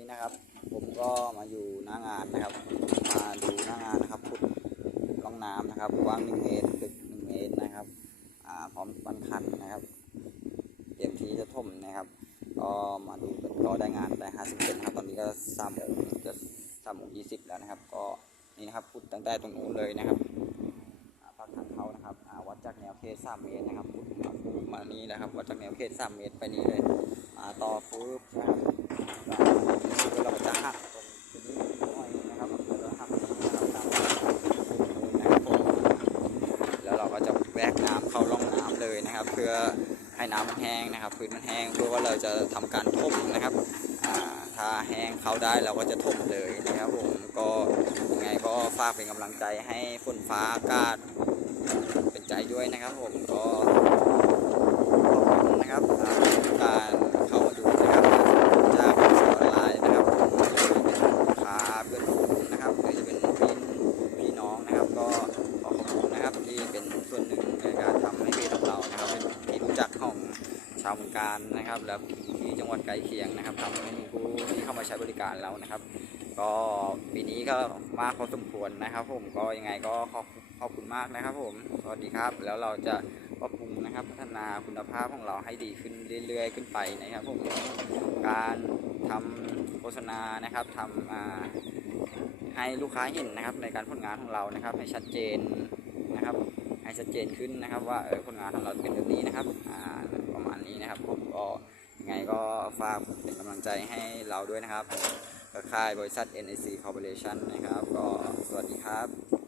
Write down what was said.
นี้นะครับ ผมก็มาอยู่หน้างานนะครับ มาดูหน้างานนะครับขุดร่องน้ำนะครับกว้างหนึ่งเมตรลึกหนึ่งเมตรนะครับพร้อมบันคันนะครับเตรียมที่จะถมนะครับ ก็มาดูก็ได้งานได้ห้าสิบเซนครับ ตอนนี้ก็สามโมงจะสามโมงยี่สิบแล้วนะครับ ก็นี่นะครับขุดตั้งแต่ตรงนู้นเลยนะครับอ่าปากทางเขานะครับวัดจากแนวเขตสามเมตรนะครับขุดมาฟูมานี่นะครับวัดจากแนวเขตสามเมตรไปนี้เลย มาต่อฟืบนะครับแล้วเราก็จะหักตรงนี้หน่อยนะครับแล้วเราหักตรงนี้นะครับตามนะครับผมแล้วเราก็จะแวกน้ำเข้าร่อง น้ำเลยนะครับ เพื่อให้น้ำมันแห้งนะครับพื้นมันแห้งเพื่อว่าเราจะทำการทบนะครับถ้าแห้งเข้าได้เราก็จะทบเลยนะครับผมก็ยังไงก็ฝากเป็นกำลังใจให้ฝนฟ้าอากาศเป็นใจด้วยนะครับผมก็าวเมืองการนะครับ และที่จังหวัดใกล้เคียงนะครับทำให้มีผู้ที่เข้ามาใช้บริการเรานะครับ ก็ปีนี้ก็มากพอสมควรนะครับ ผมก็ยังไงก็ขอบขอบคุณมากนะครับ ผมสวัสดีครับแล้วเราจะปรับปรุงนะครับพัฒนาคุณภาพของเราให้ดีขึ้นเรื่อย ๆ ขึ้นไปนะครับผมการทำโฆษณานะครับทำให้ลูกค้าเห็นนะครับ ในการผลงานของเรานะครับ ให้ชัดเจนนะครับ ให้ชัดเจนขึ้นนะครับ ว่าผลงานของเราเป็นแบบนี้นะครับ ไงก็ฝากเป็นกำลังใจให้เราด้วยนะครับก็ค่ายบริษัท NIC Corporation นะครับ ก็สวัสดีครับ